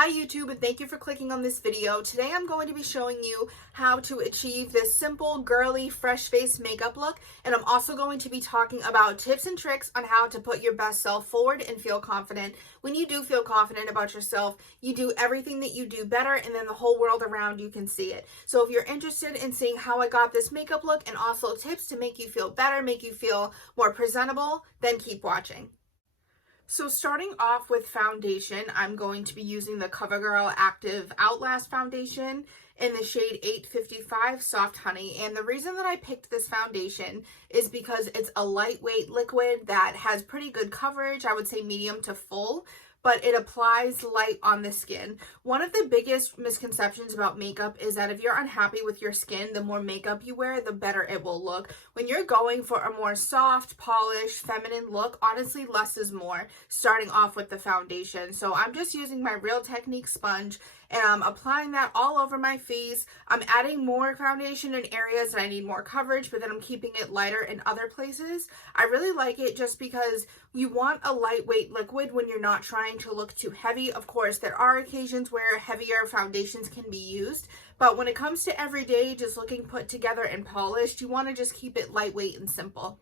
Hi YouTube, and thank you for clicking on this video. Today I'm going to be showing you how to achieve this simple, girly, fresh face makeup look, and I'm also going to be talking about tips and tricks on how to put your best self forward and feel confident. When you do feel confident about yourself, you do everything that you do better, and then the whole world around you can see it. So if you're interested in seeing how I got this makeup look and also tips to make you feel better, make you feel more presentable, then keep watching. So starting off with foundation, I'm going to be using the CoverGirl Active Outlast Foundation in the shade 855 Soft Honey. And the reason that I picked this foundation is because it's a lightweight liquid that has pretty good coverage, I would say medium to full, but it applies light on the skin. One of the biggest misconceptions about makeup is that if you're unhappy with your skin, the more makeup you wear, the better it will look. When you're going for a more soft, polished, feminine look, honestly, less is more, starting off with the foundation. So I'm just using my Real Technique sponge and I'm applying that all over my face. I'm adding more foundation in areas that I need more coverage, but then I'm keeping it lighter in other places. I really like it just because you want a lightweight liquid when you're not trying to look too heavy. Of course, there are occasions where heavier foundations can be used, but when it comes to everyday, just looking put together and polished, you want to just keep it lightweight and simple.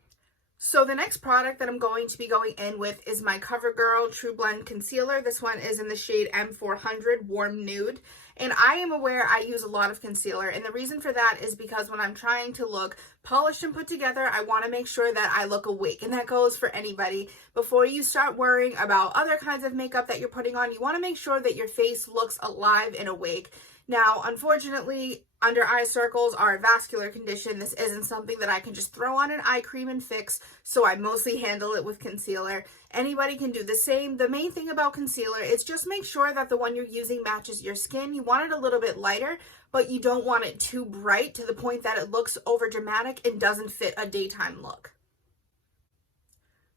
So the next product that I'm going to be going in with is my CoverGirl True Blend Concealer. This one is in the shade M400 Warm Nude. And I am aware I use a lot of concealer. And the reason for that is because when I'm trying to look polished and put together, I want to make sure that I look awake. And that goes for anybody. Before you start worrying about other kinds of makeup that you're putting on, you want to make sure that your face looks alive and awake. Now, unfortunately, under eye circles are a vascular condition. This isn't something that I can just throw on an eye cream and fix, so I mostly handle it with concealer. Anybody can do the same. The main thing about concealer is just make sure that the one you're using matches your skin. You want it a little bit lighter, but you don't want it too bright to the point that it looks over dramatic and doesn't fit a daytime look.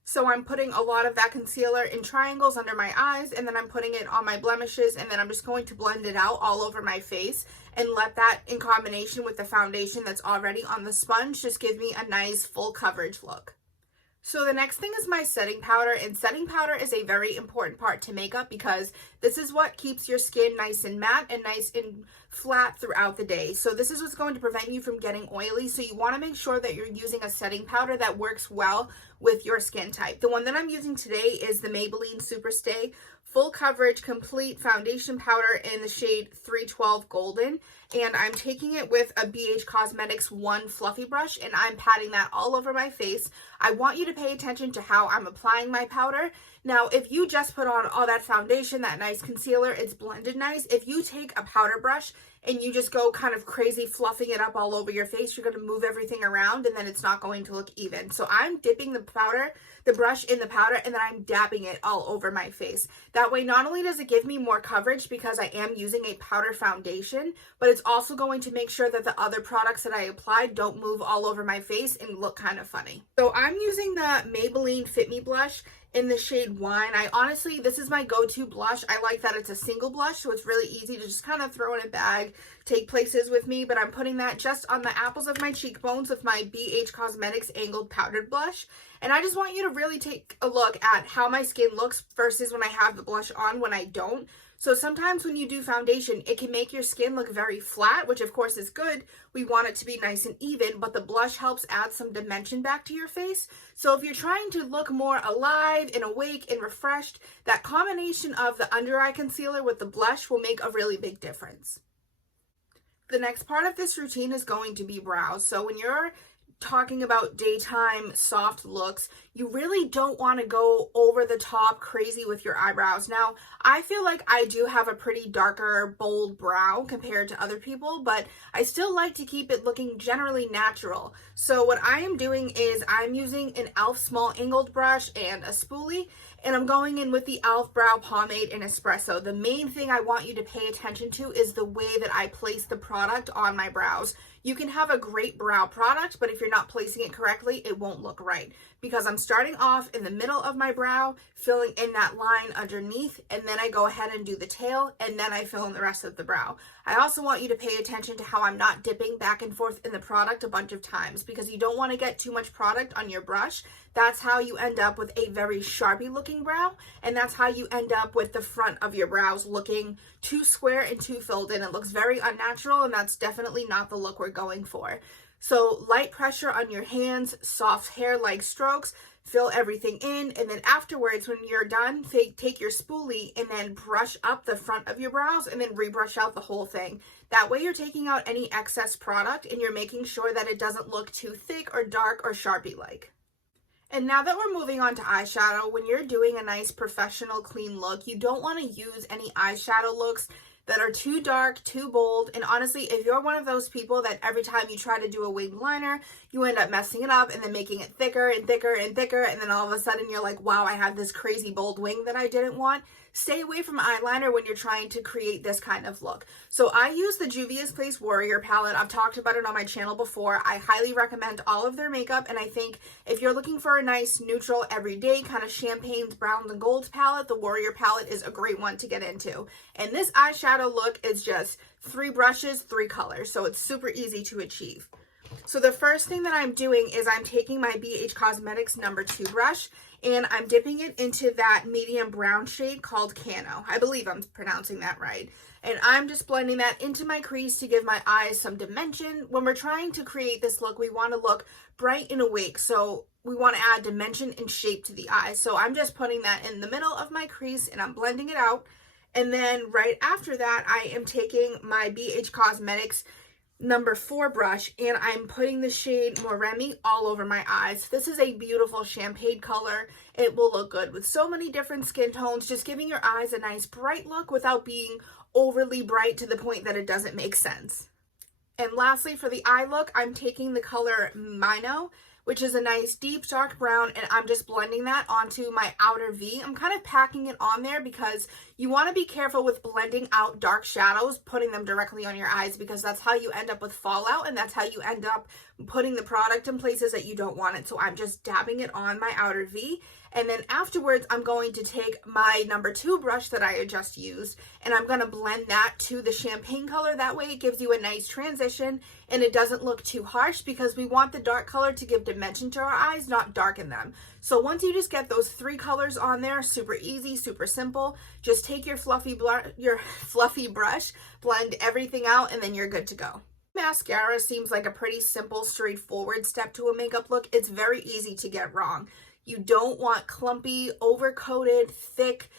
So I'm putting a lot of that concealer in triangles under my eyes, and then I'm putting it on my blemishes, and then I'm just going to blend it out all over my face and let that in combination with the foundation that's already on the sponge just give me a nice full coverage look. So the next thing is my setting powder, and setting powder is a very important part to makeup because this is what keeps your skin nice and matte and nice and flat throughout the day. So this is what's going to prevent you from getting oily. So you want to make sure that you're using a setting powder that works well with your skin type. The one that I'm using today is the Maybelline Superstay Full Coverage Complete Foundation Powder in the shade 312 Golden. And I'm taking it with a BH Cosmetics 1 Fluffy Brush, and I'm patting that all over my face. I want you to pay attention to how I'm applying my powder. Now, if you just put on all that foundation, that nice concealer, it's blended nice. If you take a powder brush and you just go kind of crazy fluffing it up all over your face, you're going to move everything around and then it's not going to look even. So I'm dipping the brush in the powder, and then I'm dabbing it all over my face. That way, not only does it give me more coverage because I am using a powder foundation, but it's also going to make sure that the other products that I applied don't move all over my face and look kind of funny. So I'm using the Maybelline Fit Me blush in the shade Wine. This is my go-to blush. I like that it's a single blush, so it's really easy to just kind of throw in a bag, take places with me, but I'm putting that just on the apples of my cheekbones with my BH Cosmetics Angled Powdered Blush. And I just want you to really take a look at how my skin looks versus when I have the blush on when I don't. So sometimes when you do foundation, it can make your skin look very flat, which of course is good. We want it to be nice and even, but the blush helps add some dimension back to your face. So if you're trying to look more alive and awake and refreshed, that combination of the under eye concealer with the blush will make a really big difference. The next part of this routine is going to be brows. So when you're talking about daytime soft looks, you really don't want to go over the top crazy with your eyebrows. Now, I feel like I do have a pretty darker, bold brow compared to other people, but I still like to keep it looking generally natural. So what I am doing is I'm using an e.l.f. small angled brush and a spoolie, and I'm going in with the e.l.f. Brow Pomade in Espresso. The main thing I want you to pay attention to is the way that I place the product on my brows. You can have a great brow product, but if you're not placing it correctly, it won't look right. Because I'm starting off in the middle of my brow, filling in that line underneath, and then I go ahead and do the tail, and then I fill in the rest of the brow. I also want you to pay attention to how I'm not dipping back and forth in the product a bunch of times, because you don't want to get too much product on your brush that's how you end up with a very Sharpie looking brow, and that's how you end up with the front of your brows looking too square and too filled in. It looks very unnatural, and that's definitely not the look we're going for. So light pressure on your hands, soft hair-like strokes, fill everything in, and then afterwards, when you're done, take your spoolie and then brush up the front of your brows and then rebrush out the whole thing. That way you're taking out any excess product and you're making sure that it doesn't look too thick or dark or Sharpie-like. And now that we're moving on to eyeshadow, when you're doing a nice professional clean look, you don't want to use any eyeshadow looks that are too dark, too bold. And honestly, if you're one of those people that every time you try to do a winged liner, you end up messing it up and then making it thicker and thicker and thicker, and then all of a sudden you're like, wow, I have this crazy bold wing that I didn't want. Stay away from eyeliner when you're trying to create this kind of look. So I use the Juvia's Place Warrior palette. I've talked about it on my channel before. I highly recommend all of their makeup, and I think if you're looking for a nice neutral everyday kind of champagnes, browns, and golds palette, the Warrior palette is a great one to get into. And this eyeshadow look is just 3 brushes, 3 colors, so it's super easy to achieve. So the first thing that I'm doing is I'm taking my BH Cosmetics number 2 brush, and I'm dipping it into that medium brown shade called Cano. I believe I'm pronouncing that right. And I'm just blending that into my crease to give my eyes some dimension. When we're trying to create this look, we want to look bright and awake. So we want to add dimension and shape to the eyes. So I'm just putting that in the middle of my crease and I'm blending it out. And then right after that, I am taking my BH Cosmetics number 4 brush and I'm putting the shade Moremi all over my eyes. This is a beautiful champagne color. It will look good with so many different skin tones, just giving your eyes a nice bright look without being overly bright to the point that it doesn't make sense. And lastly, for the eye look, I'm taking the color Mino, which is a nice deep dark brown, and I'm just blending that onto my outer V. I'm kind of packing it on there because you want to be careful with blending out dark shadows, putting them directly on your eyes, because that's how you end up with fallout, and that's how you end up putting the product in places that you don't want it. So I'm just dabbing it on my outer V, and then afterwards I'm going to take my number 2 brush that I had just used, and I'm going to blend that to the champagne color. That way it gives you a nice transition and it doesn't look too harsh, because we want the dark color to give dimension to our eyes, not darken them. So once you just get those 3 colors on there, super easy, super simple, just take your fluffy brush, blend everything out, and then you're good to go. Mascara seems like a pretty simple, straightforward step to a makeup look. It's very easy to get wrong. You don't want clumpy, overcoated, thick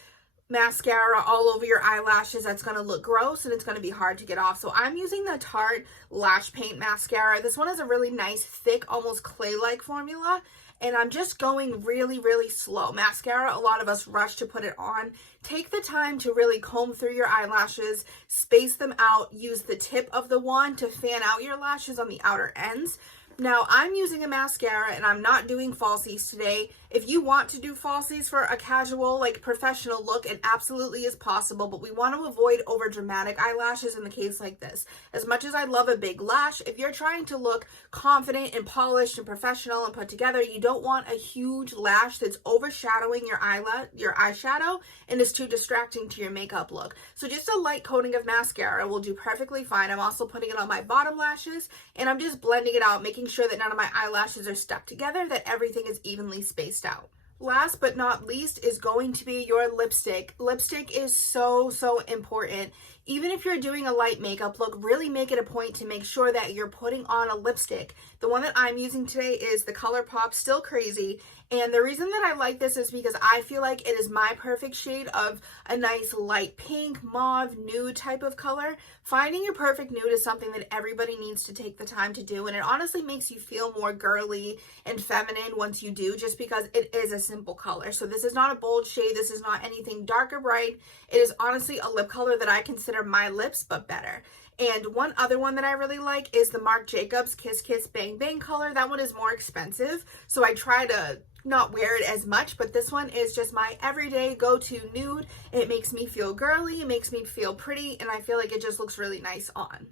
mascara all over your eyelashes. That's going to look gross and it's going to be hard to get off. So I'm using the Tarte Lash Paint Mascara. This one has a really nice, thick, almost clay-like formula. And I'm just going really, really slow. Mascara, a lot of us rush to put it on. Take the time to really comb through your eyelashes, space them out, use the tip of the wand to fan out your lashes on the outer ends. Now, I'm using a mascara and I'm not doing falsies today. If you want to do falsies for a casual, like professional look, it absolutely is possible, but we want to avoid over dramatic eyelashes in the case like this. As much as I love a big lash, if you're trying to look confident and polished and professional and put together, you don't want a huge lash that's overshadowing your eyeshadow and is too distracting to your makeup look. So just a light coating of mascara will do perfectly fine. I'm also putting it on my bottom lashes and I'm just blending it out, making sure that none of my eyelashes are stuck together, that everything is evenly spaced out. Last but not least is going to be your lipstick. Lipstick is so important. Even if you're doing a light makeup look, really make it a point to make sure that you're putting on a lipstick. The one that I'm using today is the ColourPop Still Crazy. And the reason that I like this is because I feel like it is my perfect shade of a nice light pink, mauve, nude type of color. Finding your perfect nude is something that everybody needs to take the time to do. And it honestly makes you feel more girly and feminine once you do, just because it is a simple color. So this is not a bold shade. This is not anything dark or bright. It is honestly a lip color that I consider my lips, but better. And one other one that I really like is the Marc Jacobs Kiss Kiss Bang Bang color. That one is more expensive, so I try to not wear it as much, but this one is just my everyday go-to nude. It makes me feel girly, it makes me feel pretty, and I feel like it just looks really nice on.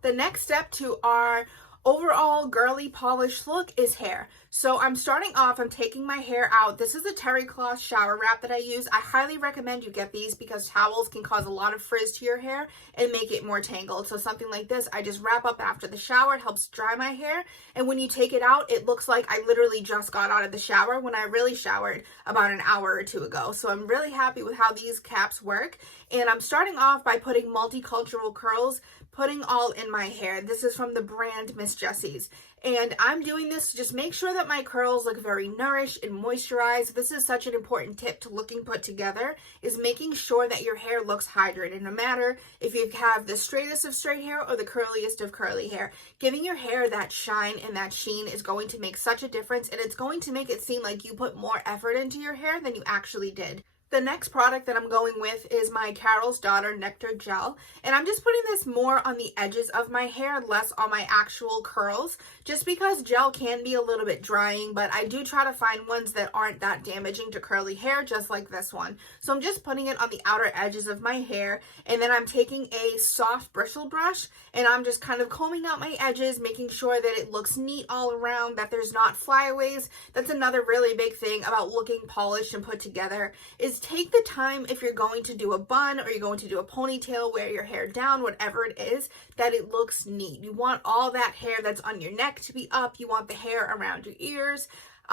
The next step to our overall girly polished look is hair. So I'm starting off, I'm taking my hair out. This is a terry cloth shower wrap that I use. I highly recommend you get these because towels can cause a lot of frizz to your hair and make it more tangled. So something like this, I just wrap up after the shower. It helps dry my hair. And when you take it out, it looks like I literally just got out of the shower when I really showered about an hour or two ago. So I'm really happy with how these caps work. And I'm starting off by putting multicultural curls, putting all in my hair. This is from the brand Miss Jessie's. And I'm doing this to just make sure that my curls look very nourished and moisturized. This is such an important tip to looking put together, is making sure that your hair looks hydrated. No matter if you have the straightest of straight hair or the curliest of curly hair, giving your hair that shine and that sheen is going to make such a difference, and it's going to make it seem like you put more effort into your hair than you actually did. The next product that I'm going with is my Carol's Daughter Nectar Gel, and I'm just putting this more on the edges of my hair, less on my actual curls, just because gel can be a little bit drying, but I do try to find ones that aren't that damaging to curly hair, just like this one. So I'm just putting it on the outer edges of my hair, and then I'm taking a soft bristle brush, and I'm just kind of combing out my edges, making sure that it looks neat all around, that there's not flyaways. That's another really big thing about looking polished and put together, is take the time, if you're going to do a bun or you're going to do a ponytail, wear your hair down, whatever it is, that it looks neat. You want all that hair that's on your neck to be up. You want the hair around your ears,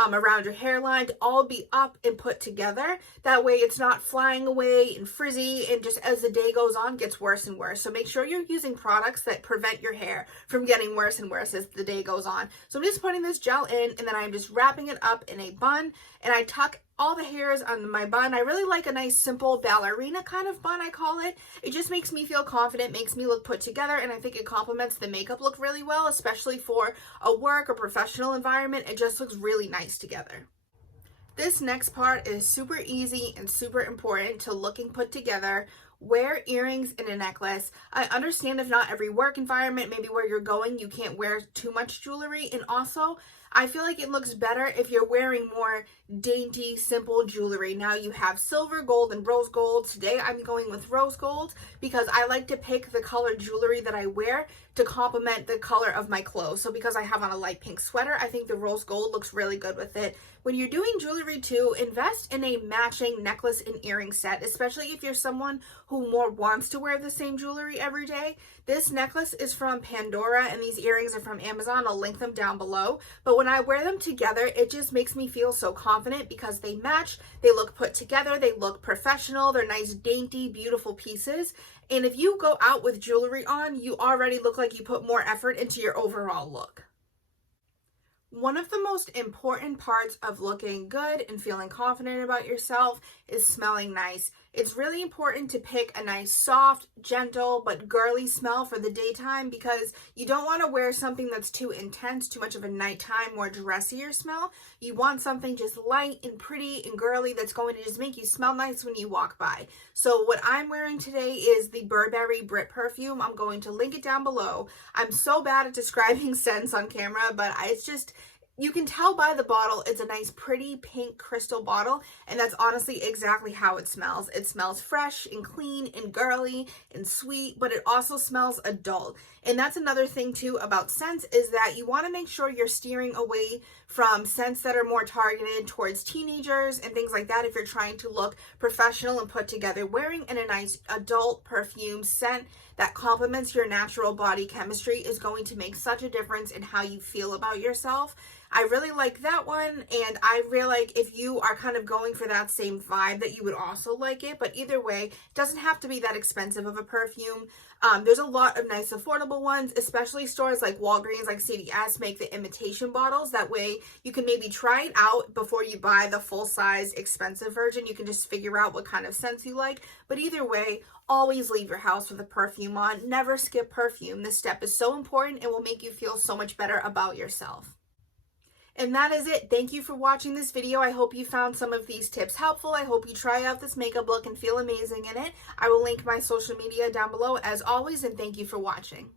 around your hairline to all be up and put together. That way it's not flying away and frizzy, and just as the day goes on gets worse and worse. So make sure you're using products that prevent your hair from getting worse and worse as the day goes on. So I'm just putting this gel in, and then I'm just wrapping it up in a bun, and I tuck all the hairs on my bun. I really like a nice simple ballerina kind of bun, I call it. It just makes me feel confident, makes me look put together, and I think it complements the makeup look really well, especially for a work or professional environment. It just looks really nice together. This next part is super easy and super important to looking put together. Wear earrings and a necklace. I understand if not every work environment, maybe where you're going, you can't wear too much jewelry. And also, I feel like it looks better if you're wearing more dainty, simple jewelry. Now you have silver, gold, and rose gold. Today I'm going with rose gold because I like to pick the color jewelry that I wear to complement the color of my clothes. So because I have on a light pink sweater, I think the rose gold looks really good with it. When you're doing jewelry too, invest in a matching necklace and earring set, especially if you're someone who more wants to wear the same jewelry every day. This necklace is from Pandora and these earrings are from Amazon. I'll link them down below. But when I wear them together, it just makes me feel so confident because they match, they look put together, they look professional, they're nice, dainty, beautiful pieces. And if you go out with jewelry on, you already look like you put more effort into your overall look. One of the most important parts of looking good and feeling confident about yourself is smelling nice. It's really important to pick a nice, soft, gentle, but girly smell for the daytime because you don't want to wear something that's too intense, too much of a nighttime, more dressier smell. You want something just light and pretty and girly that's going to just make you smell nice when you walk by. So what I'm wearing today is the Burberry Brit perfume. I'm going to link it down below. I'm so bad at describing scents on camera, but it's just, you can tell by the bottle, it's a nice pretty pink crystal bottle, and that's honestly exactly how it smells. It smells fresh and clean and girly and sweet, but it also smells adult. And that's another thing too about scents, is that you want to make sure you're steering away from scents that are more targeted towards teenagers and things like that if you're trying to look professional and put together. Wearing in a nice adult perfume scent that complements your natural body chemistry is going to make such a difference in how you feel about yourself. I really like that one, and I feel like if you are kind of going for that same vibe that you would also like it, but either way, it doesn't have to be that expensive of a perfume. There's a lot of nice affordable ones, especially stores like Walgreens, like CVS make the imitation bottles. That way you can maybe try it out before you buy the full-size expensive version. You can just figure out what kind of scents you like, but either way, always leave your house with a perfume on. Never skip perfume. This step is so important and will make you feel so much better about yourself. And that is it. Thank you for watching this video. I hope you found some of these tips helpful. I hope you try out this makeup look and feel amazing in it. I will link my social media down below as always, and thank you for watching.